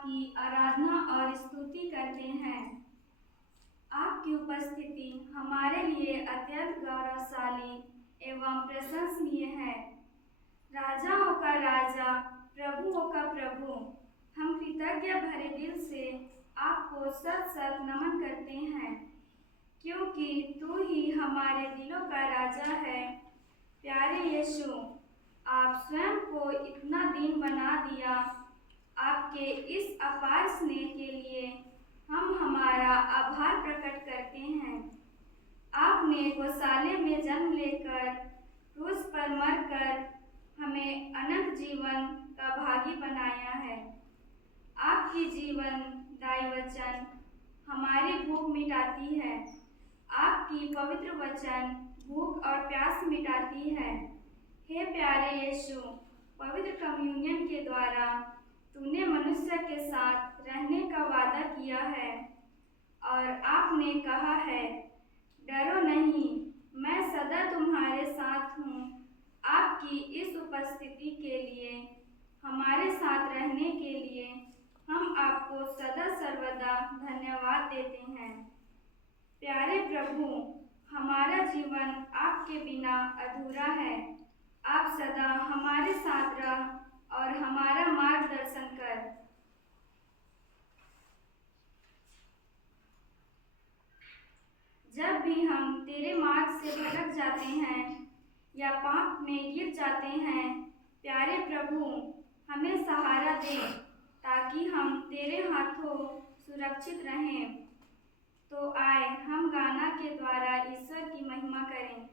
आपकी आराधना और स्तुति करते हैं। आपकी उपस्थिति हमारे लिए अत्यंत गौरवशाली एवं प्रशंसनीय है। राजाओं का राजा, प्रभुओं का प्रभु, हम कृतज्ञ भरे दिल से आपको सत सत नमन करते हैं, क्योंकि तू ही हमारे दिलों का राजा है। प्यारे यीशु, आप स्वयं को इतना दीन बना दिया। आपके इस अपार स्नेह के लिए हम हमारा आभार प्रकट करते हैं। आपने गौशाले में जन्म लेकर क्रूस पर मरकर हमें अनंत जीवन का भागी बनाया है। आपकी जीवन दायी वचन हमारी भूख मिटाती है। आपकी पवित्र वचन भूख और प्यास मिटाती है। हे प्यारे यीशु, पवित्र कम्युनियन के द्वारा तूने मनुष्य के साथ रहने का वादा किया है और आपने कहा है, डरो नहीं, मैं सदा तुम्हारे साथ हूँ। आपकी इस उपस्थिति के लिए, हमारे साथ रहने के लिए हम आपको सदा सर्वदा धन्यवाद देते हैं। प्यारे प्रभु, हमारा जीवन आपके बिना अधूरा है। आप सदा हमारे साथ रह और हमारा मार्गदर्शन कर। जब भी हम तेरे मार्ग से भटक जाते हैं या पाप में गिर जाते हैं, प्यारे प्रभु हमें सहारा दे, ताकि हम तेरे हाथों सुरक्षित रहें। तो आए हम गाना के द्वारा ईश्वर की महिमा करें।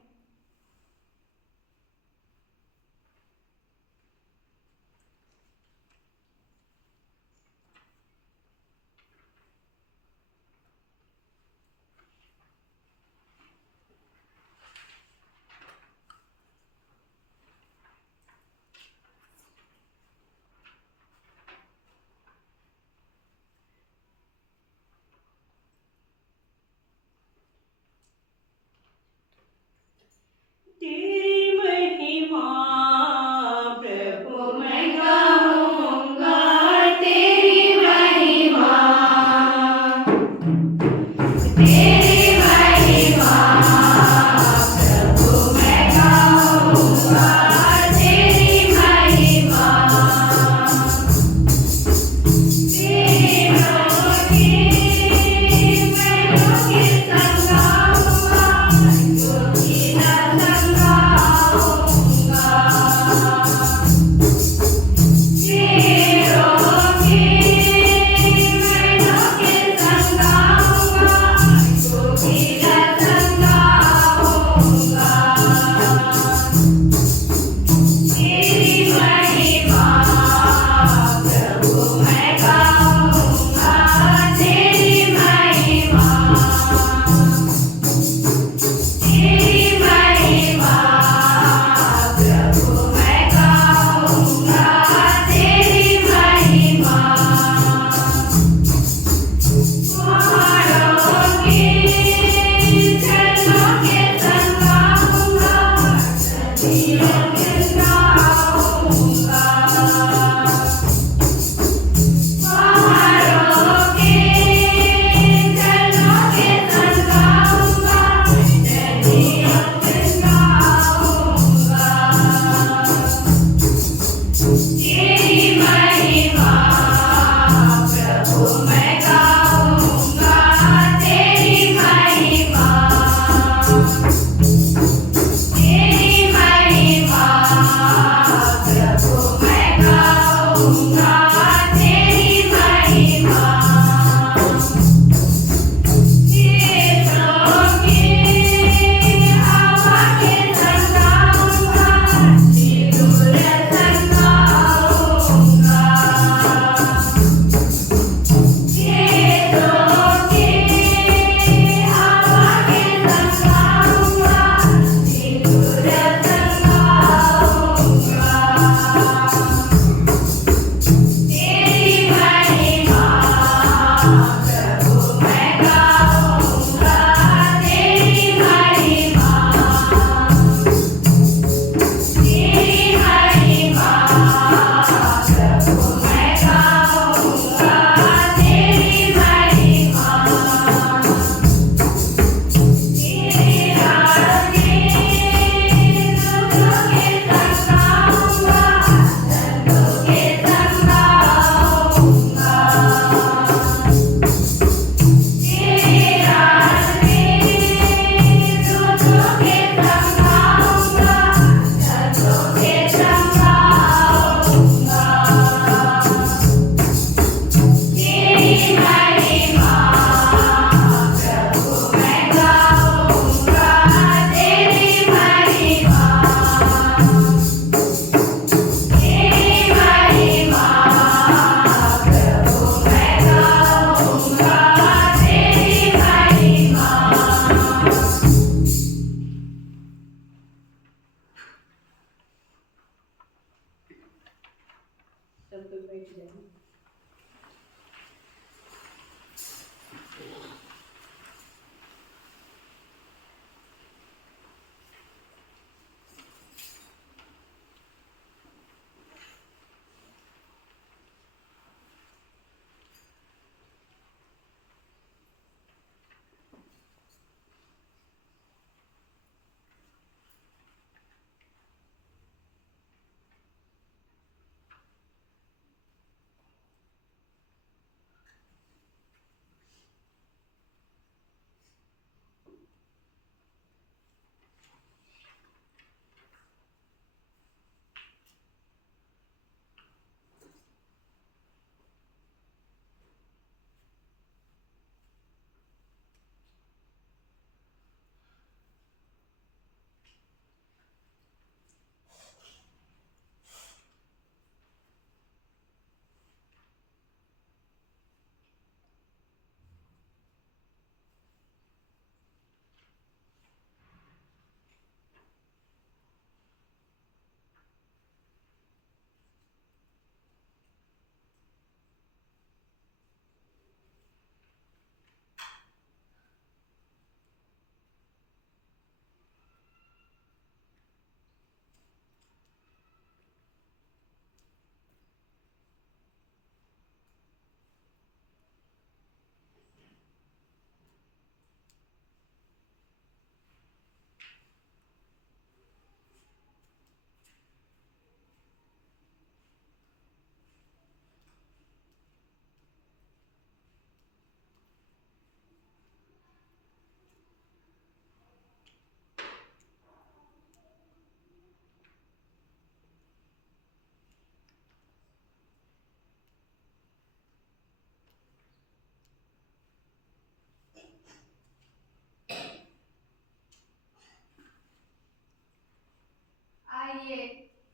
आइए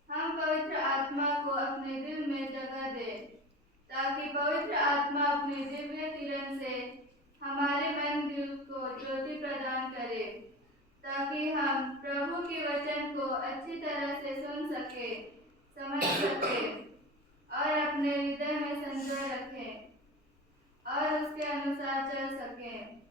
हम पवित्र आत्मा को अपने दिल में जगह दें, ताकि पवित्र आत्मा अपने दिव्य किरण से हमारे मन दिल को ज्योति प्रदान करे, ताकि हम प्रभु के वचन को अच्छी तरह से सुन सके, समझ सके और अपने हृदय में संजय रखें और उसके अनुसार चल सकें।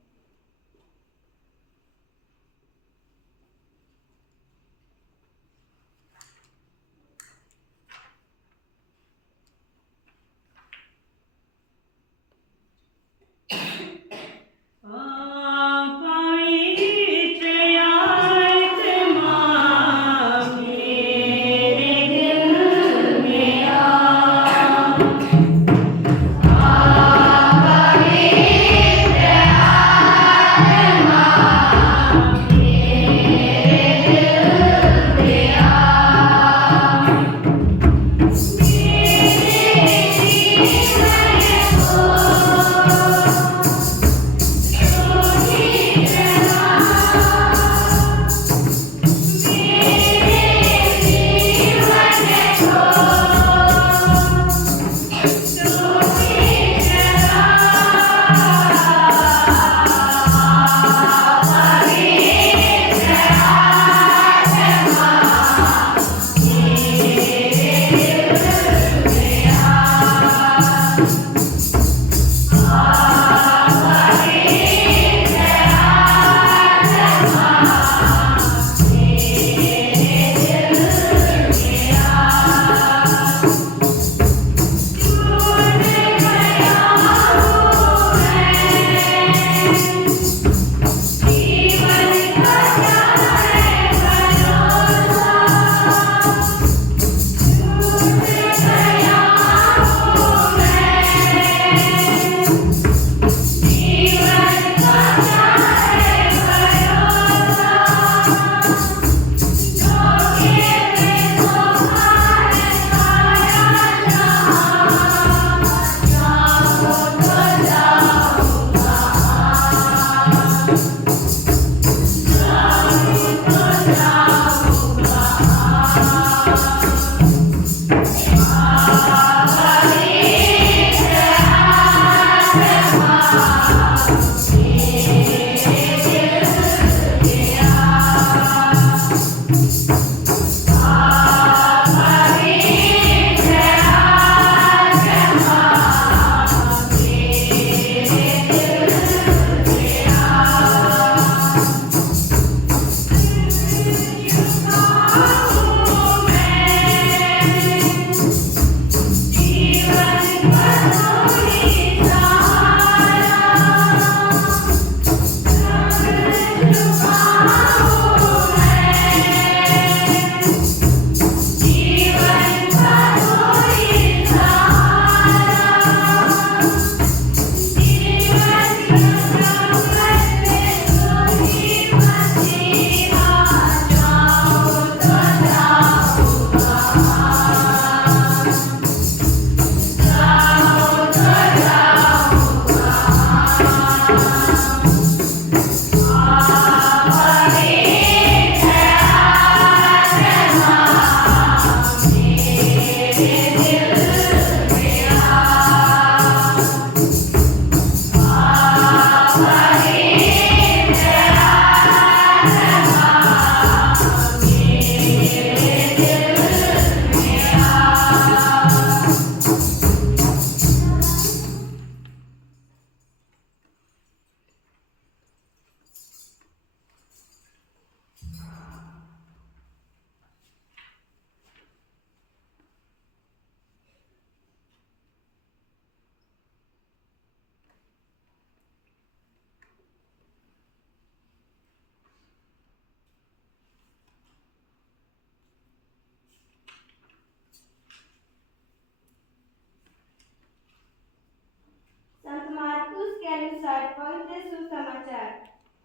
संत मार्कुस के अनुसार पवित्र सुसमाचार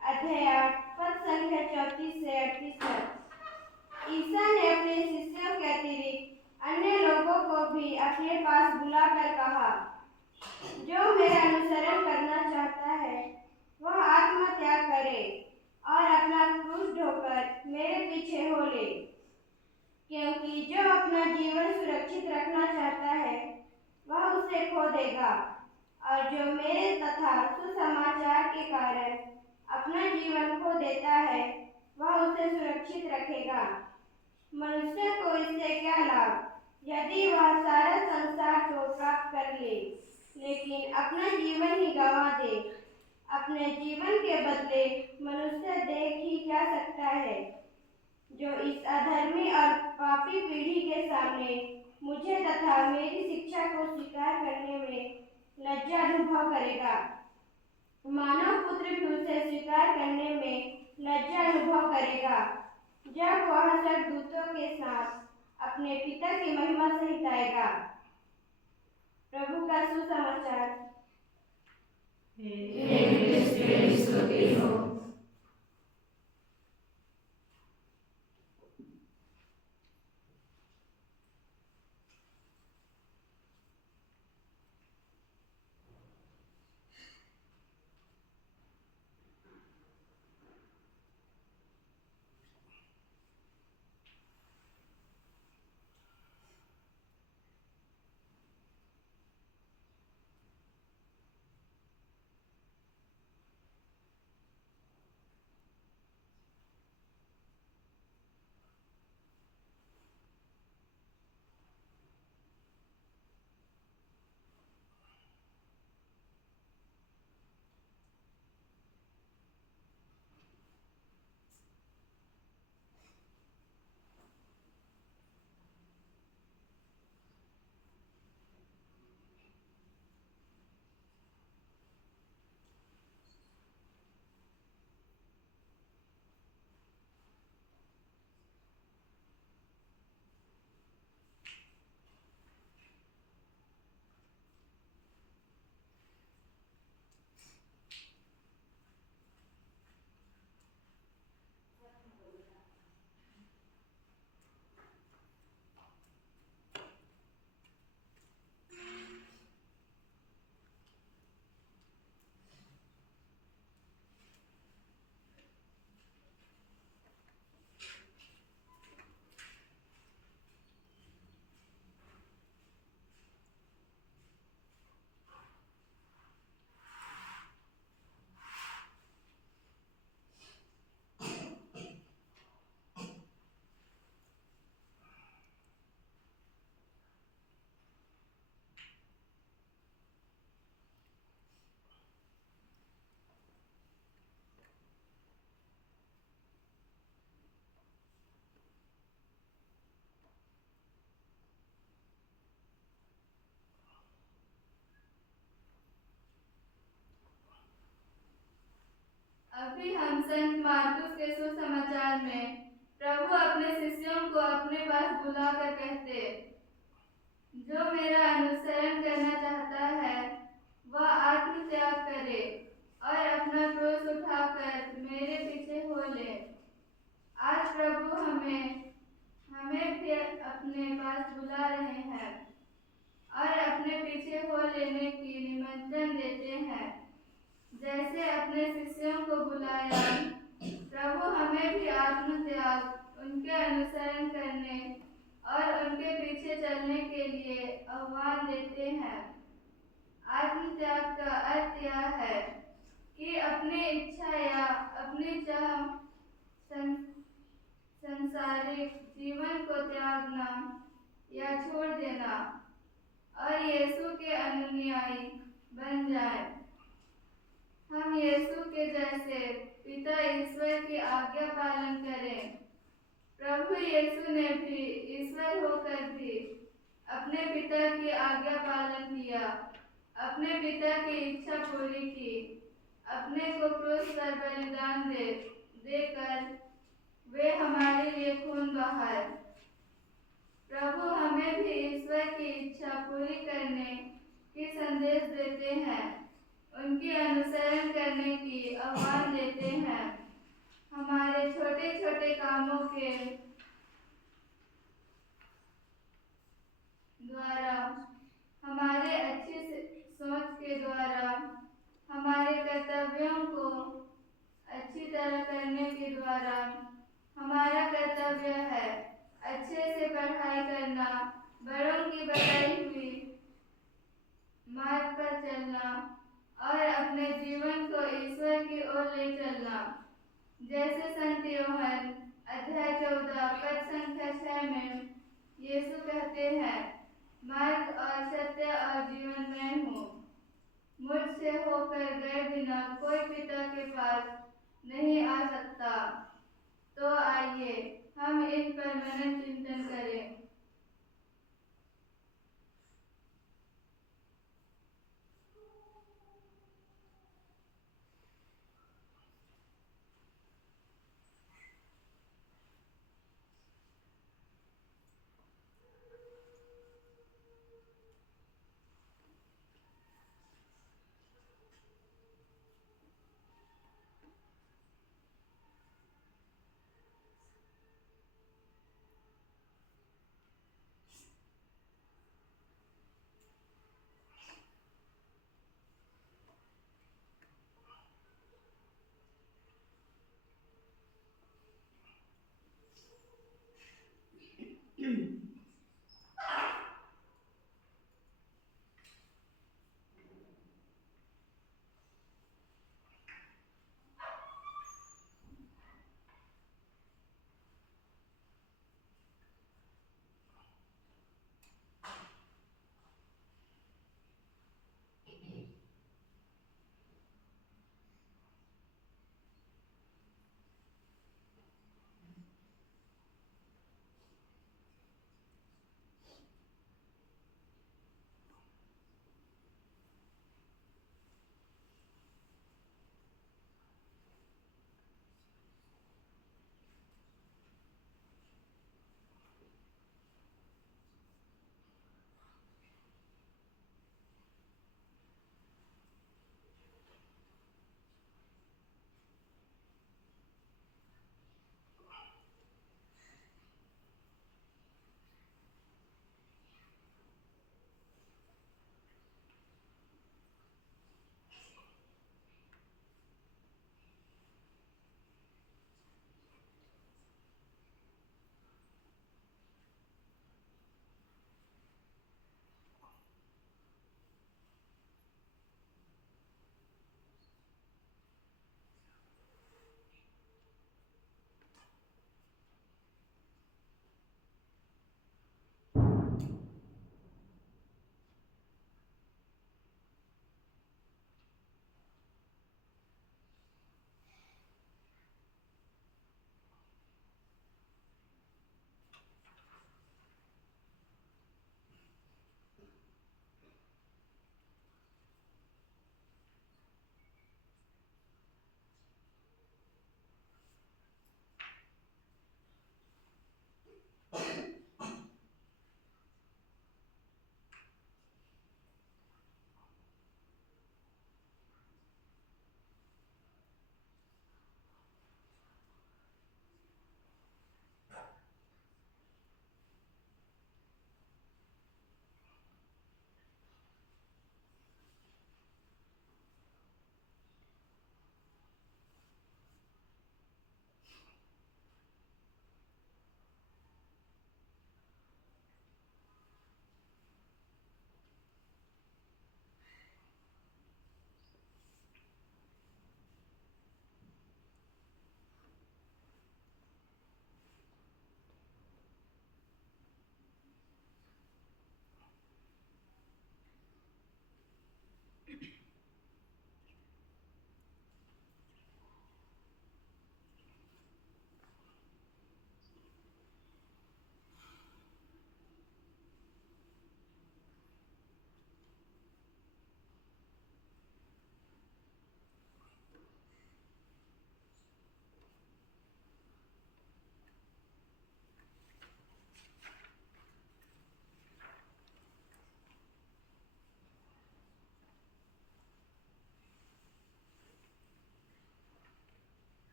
अध्याय 8 पद संख्या 34 से 38 तक। ईसा ने अपने शिष्यों के अतिरिक्त अन्य लोगों को भी अपने पास बुलाकर कहा, जो मेरा अनुसरण करना चाहता है वह आत्मत्याग करे और अपना क्रूस ढोकर मेरे पीछे हो ले। क्योंकि जो अपना जीवन सुरक्षित रखना चाहता है वह उसे खो देगा, और जो मेरे तथा सुसमाचार के कारण अपना जीवन खो देता है वह उसे सुरक्षित रखेगा। मनुष्य को इससे क्या लाभ यदि वह सारा संसार को प्राप्त कर ले, लेकिन अपना जीवन ही गंवा दे। अपने जीवन के बदले मनुष्य देख ही क्या सकता है। जो इस अधर्मी और पापी पीढ़ी के सामने मुझे तथा मेरी शिक्षा को स्वीकार करने में लज्जा अनुभव करेगा, मानव पुत्र भी उसे स्वीकार करने में लज्जा अनुभव करेगा जब वह स्वर्गदूतों के साथ अपने पिता की महिमा सहित आएगा। प्रभु का सुसमाचार। अभी हम संत मार्कुस के सुसमाचार में प्रभु अपने शिष्यों को अपने पास बुलाकर कहते, जो मेरा अनुसरण करना चाहता है वह आत्मत्याग करे और अपना क्रूस उठाकर मेरे पीछे हो ले। आज प्रभु हमें भी अपने पास बुला रहे हैं और अपने पीछे हो लेने की निमंत्रण देते हैं। जैसे अपने शिष्यों को बुलाया, प्रभु हमें भी आत्मत्याग, उनके अनुसरण करने और उनके पीछे चलने के लिए आह्वान देते हैं। आत्मत्याग का अर्थ यह है कि अपनी इच्छा या अपनी चाह संसारिक जीवन को त्यागना या छोड़ देना और यीशु के अनुयायी बन जाए। हम यीशु के जैसे पिता ईश्वर की आज्ञा पालन करें। प्रभु यीशु ने भी ईश्वर होकर भी अपने पिता की आज्ञा पालन किया, अपने पिता की इच्छा पूरी की, अपने को क्रूस पर बलिदान देकर वे हमारे लिए खून बहाए। प्रभु हमें भी ईश्वर की इच्छा पूरी करने की संदेश देते हैं, उनकी अनुसरण करने की आह्वान देते हैं। हमारे छोटे छोटे कामों के द्वारा, हमारे अच्छी सोच के द्वारा, हमारे कर्तव्यों को अच्छी तरह करने के द्वारा हमारा कर्तव्य है अच्छे से पढ़ाई करना, बड़ों की बताई हुई मार्ग पर चलना और अपने जीवन को ईश्वर की ओर ले चलना। जैसे संत यूहन्ना अध्याय 14 पद संख्या 6 में यीशु कहते हैं, मार्ग और सत्य और जीवन मैं हूँ। मुझसे होकर गए बिना कोई पिता के पास नहीं आ सकता। तो आइए हम इन पर मनन चिंतन करें।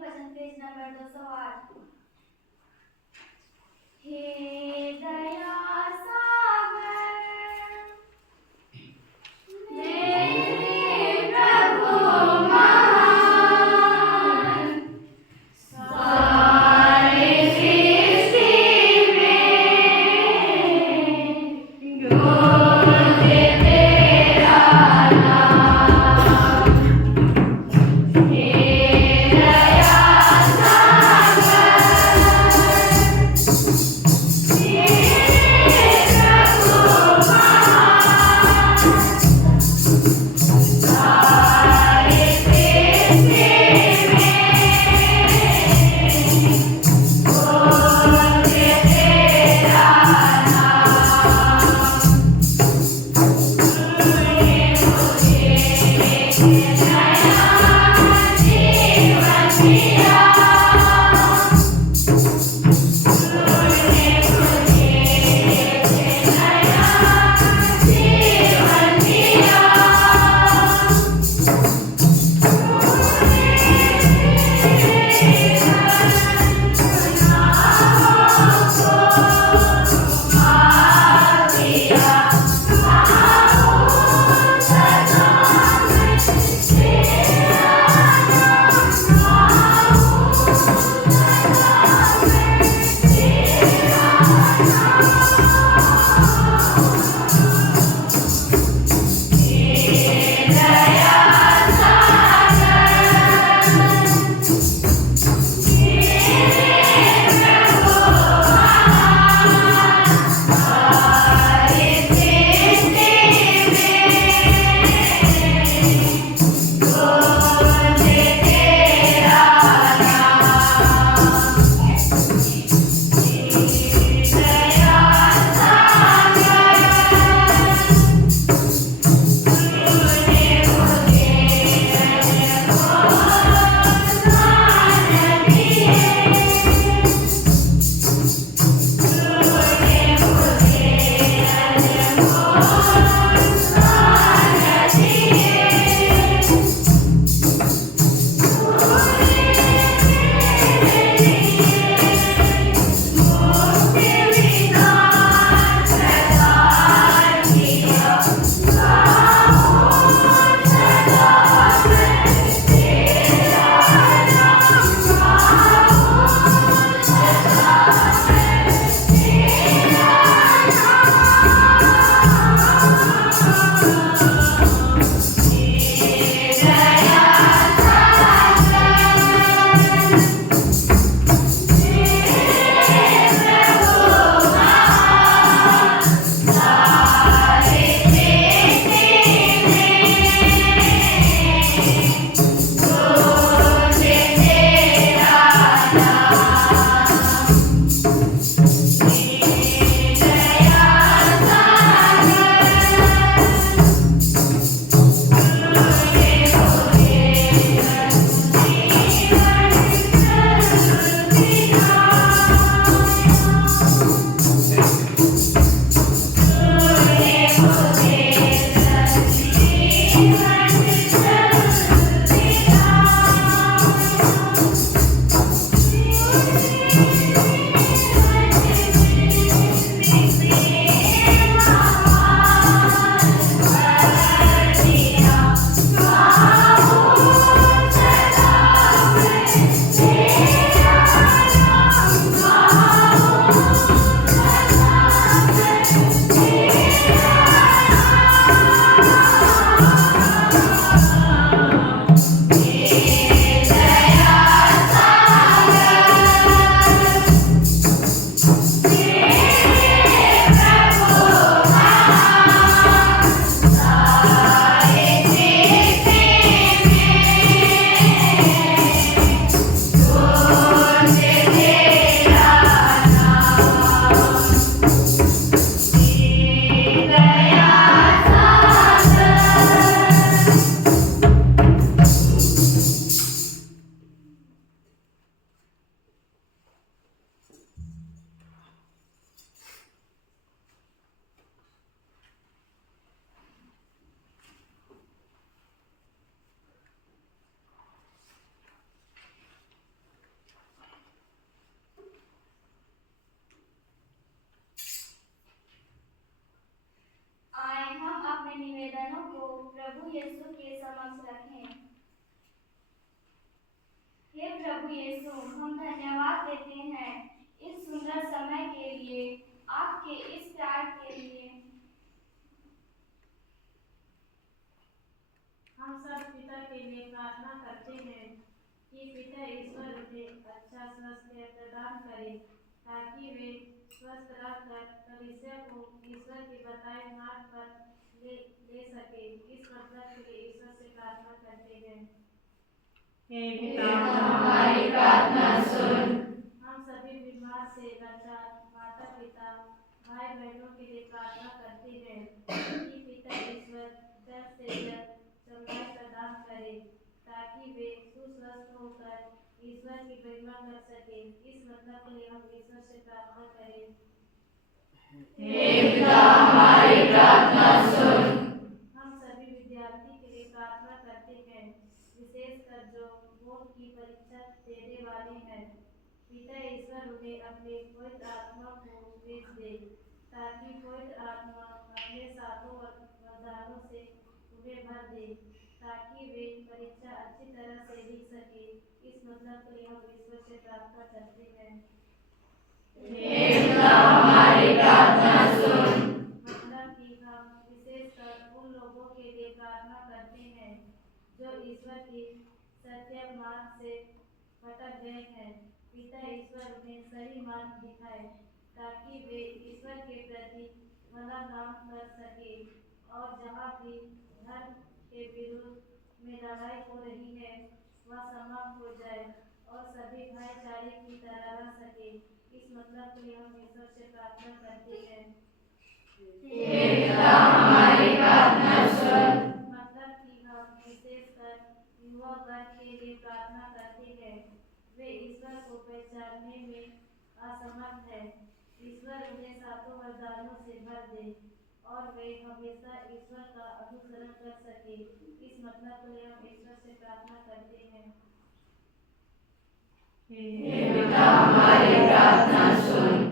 भजन पेज नंबर 208। हे दया सागर मेरे प्रभु महान, सारे सृष्टि में गूंजे तेरा नाम। हे दया सागर प्रभु यीशु, हम धन्यवाद देते हैं इस सुंदर समय के लिए, आपके इस प्यार के लिए। हम सब पिता के लिए प्रार्थना करते हैं कि पिता ईश्वर उन्हें अच्छा स्वास्थ्य प्रदान करे, ताकि वे स्वस्थ रहकर कलीसिया को ईश्वर के बताए मार्ग पर ले सके। इस मतलब के लिए ईश्वर से प्रार्थना करते हैं। हे पिता, हमारी प्रार्थना सुन। हम सभी बीमार से लाचार माता पिता भाई बहनों के लिए प्रार्थना करते हैं कि पिता ईश्वर जल्द से जल्द चंगाई प्रदान करे, ताकि वे सुस्वस्थ होकर ईश्वर की महिमा कर सके। इस मतलब के लिए हम ईश्वर से प्रार्थना करें। हे पिता, हमारी प्रार्थना सुन। हम सभी विद्यार्थी के लिए प्रार्थना करते हैं, विशेषकर जो बोर्ड की परीक्षा देने वाले हैं। पिता ईश्वर उन्हें अपने पवित्र आत्मा को भेज दे, ताकि पवित्र आत्मा अपने सातों वरदानों से उन्हें भर दे, ताकि वे परीक्षा अच्छी तरह से लिख सके। इस मतलब के लिए हम ईश्वर से प्रार्थना करते हैं। हे पिता, हमारी प्रार्थना सुन। मतलब कि हम विशेषकर उन लोगों के लिए प्रार्थना करते हैं जो ईश्वर की सत्य मार्ग से भटक गए हैं। पिता ईश्वर उन्हें सही मार्ग दिखाए, ताकि वे ईश्वर के प्रति भला काम कर सके, और जहाँ भी धर्म के विरुद्ध में लड़ाई हो रही है वह समाप्त हो जाए और सभी भाईचारे की तरह रह सके। इस मतलब के लिए हम ईश्वर से प्रार्थना करते हैं। हे पिता, हमारी प्रार्थना सुन। मतलब कि हम विशेषकर युवा वर्ग के लिए प्रार्थना करते हैं, वे ईश्वर को पहचानने में असमर्थ है। ईश्वर उन्हें सातों वरदानों से भर दे और वे हमेशा ईश्वर का अनुसरण कर सके। इस मतलब के लिए हम ईश्वर से प्रार्थना करते हैं। हे पिता, हमारी प्रार्थना सुन।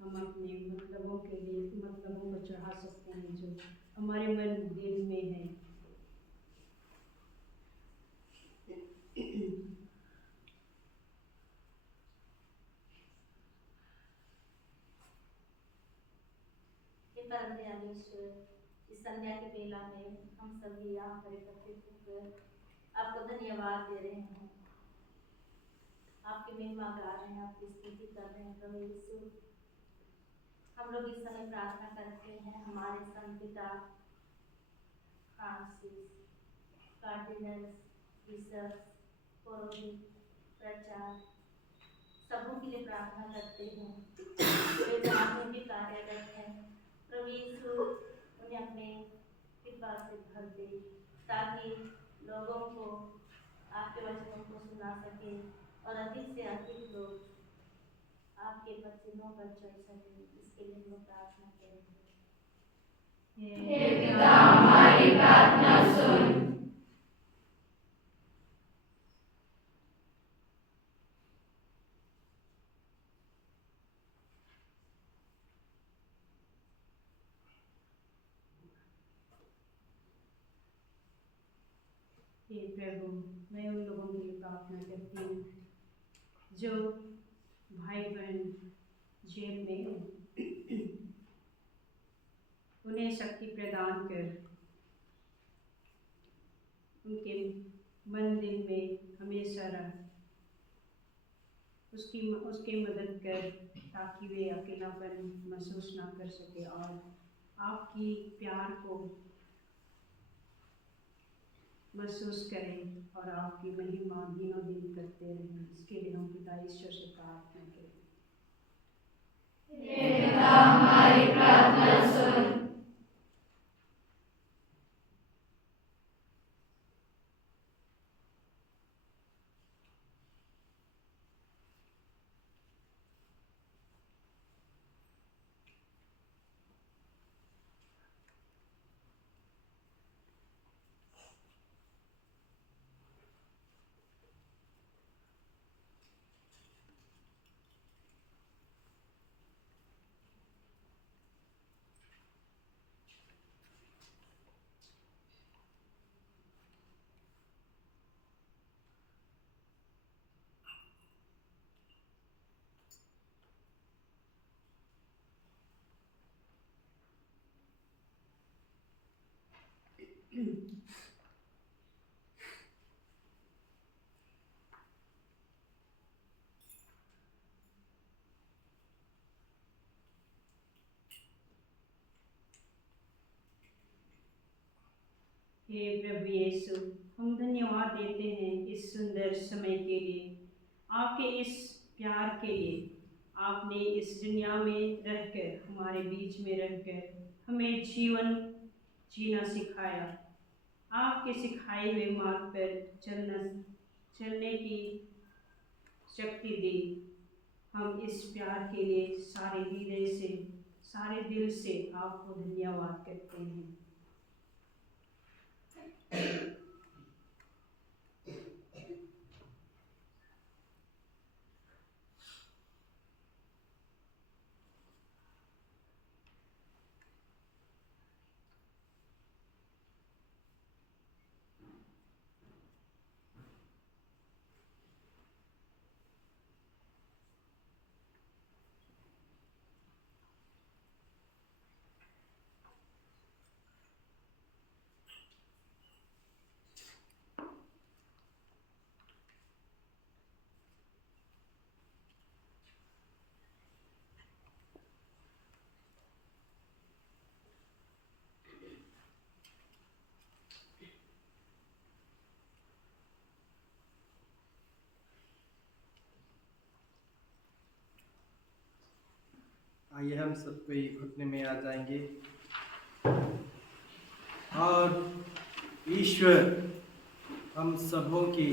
हम अपने मतलबों के लिए मतलबों को चढ़ा सकते हैं जो हमारे मन दिल में है। हे परम दयालु ईश्वर, इस संध्या की बेला में हम सभी यहाँ पर एकत्रित होकर आपको धन्यवाद दे रहे हैं, आपकी महिमा गा रहे हैं, आपकी स्तुति कर रहे हैं। प्रभु यीशु, हम लोग इस समय प्रार्थना करते हैं हमारे संत पिता फ्रांसिस, कार्डिनल्स, बिशप्स, पुरोहित, प्रचार सबों के लिए प्रार्थना करते हैं वे जहाँ में भी कार्यरत हैं। प्रभु यीशु उन्हें अपने कृपा से भर दे, ताकि लोगों को आपके वचनों को सुना सके और अधिक से अधिक लोग आपके वचनों पर चल सके। इसके लिए हम प्रार्थना करेंगे। हे पिता, हमारी प्रार्थना सुन। हे प्रभु, मैं उन लोगों के लिए प्रार्थना करती हूँ जो भाई बहन जेल में हैं। उन्हें शक्ति प्रदान कर उनके मन दिल में हमेशा रह उसकी मदद कर, ताकि वे अकेलापन महसूस ना कर सके और आपकी प्यार को महसूस करें और आपकी महिमा दिनों दिन करते रहें। इसके लिए हम पिता ईश्वर से प्रार्थना करें। हे पिता, हमारी प्रार्थना सुन। हे प्रभु यीशु, हम धन्यवाद देते हैं इस सुंदर समय के लिए, आपके इस प्यार के लिए। आपने इस दुनिया में रहकर, हमारे बीच में रहकर हमें जीवन जीना सिखाया। आपके सिखाए हुए मार्ग पर चलने की शक्ति दी। हम इस प्यार के लिए सारे दिल से आपको धन्यवाद करते हैं। आइए हम सब कोई घुटने में आ जाएंगे और ईश्वर हम सबों की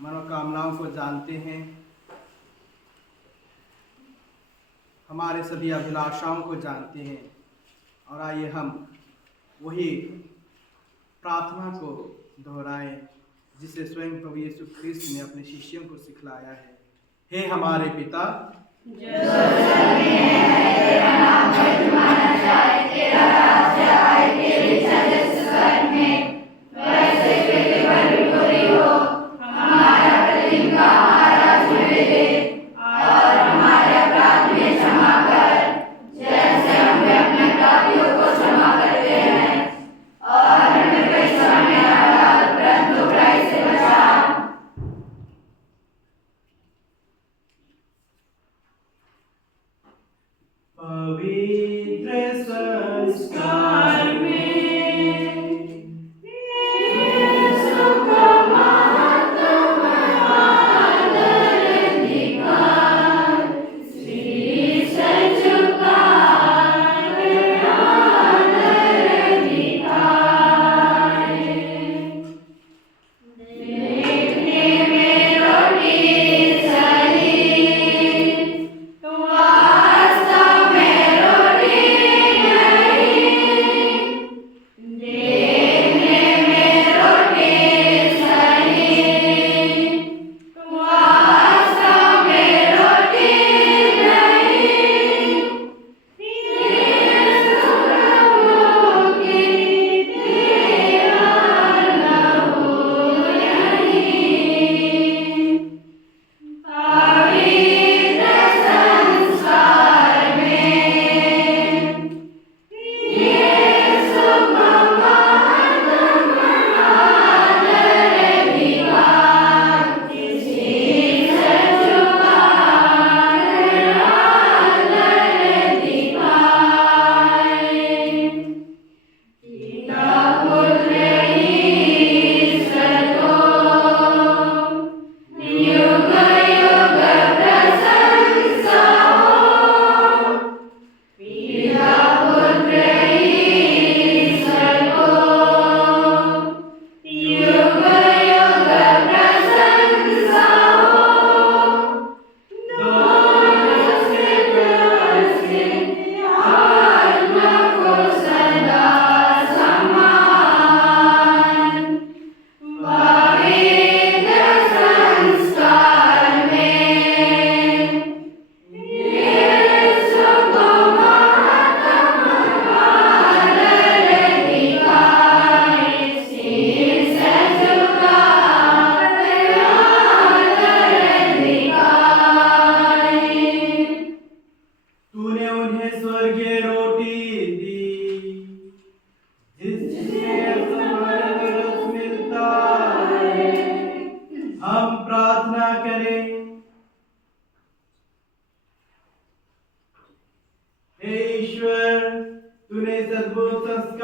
मनोकामनाओं को जानते हैं, हमारे सभी अभिलाषाओं को जानते हैं। और आइए हम वही प्रार्थना को दोहराएं जिसे स्वयं प्रभु यीशु ख्रिस्त ने अपने शिष्यों को सिखलाया है। हे हमारे पिता, जो स्वर्ग में है, तेरा नाम महिमाना जाए, तेरा राज्य आए, तेरी इच्छा जैसे स्वर्ग में वैसे पृथ्वी पर भी पूरी हो। हमारा प्रतिदिन का आहार आज हमें दे, और हमारे अपराध में क्षमा कर, जैसे हम भी अपने अपराधियों को क्षमा करते हैं, और हमें परीक्षा में न डाल, परंतु बुराई से बचा। पवित्र संस्कार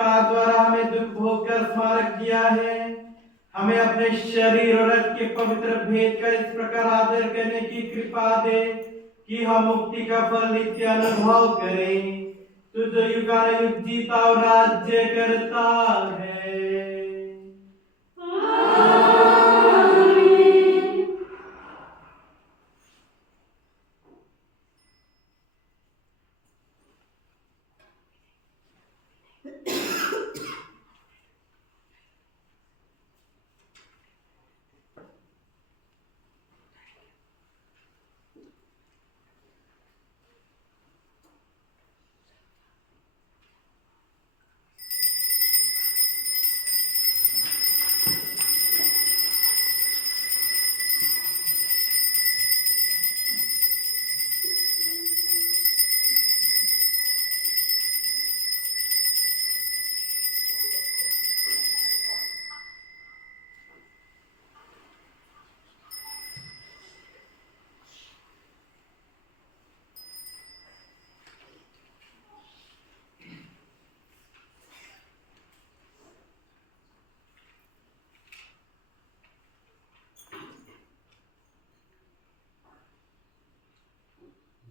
स्वीकार द्वारा हमें दुख भोग कर स्मारक दिया है, हमें अपने शरीर और रक्त के पवित्र भेद का इस प्रकार आदर करने की कृपा दे कि हम मुक्ति का फल नित्य अनुभव करें। तू जो युगानुयुग जीता और राज्य करता है।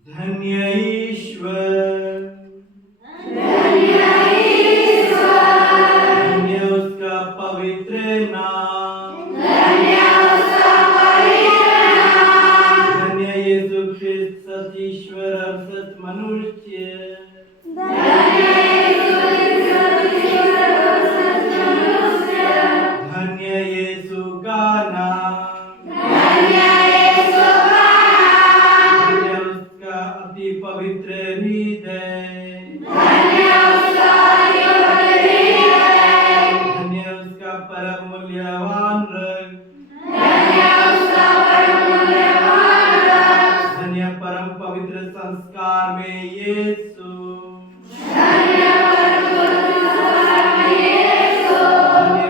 धन्य ईश्वर, धन्य उसका पवित्र नाम, धन्य यीशु ख्रिस्त सच ईश्वर और सच मनुष्य, धन्य यीशु का नाम, पवित्र हृदय, धन्य उसका परम मूल्यवान रक्त, धन्य परम पवित्र संस्कार में यीशु, धन्य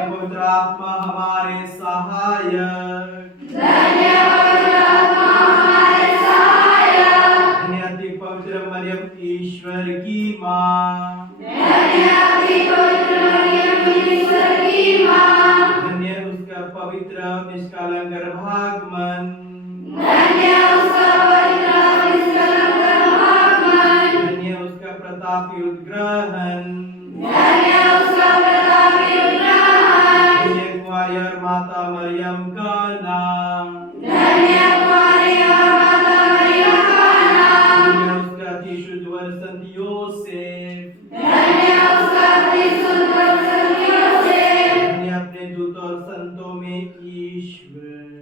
पवित्र आत्मा हमारे सहायक, मरियम ईश्वर की माँ, धन्य उसका पवित्र निष्कलंक गर्भागमन, धन्य उसका प्रतापी उद्ग्रहण, धन्य कुंवारी और माता मरियम का नाम, शुद्ध वर संत योसेफ, धन्य अपने दूत और संतों में ईश्वर,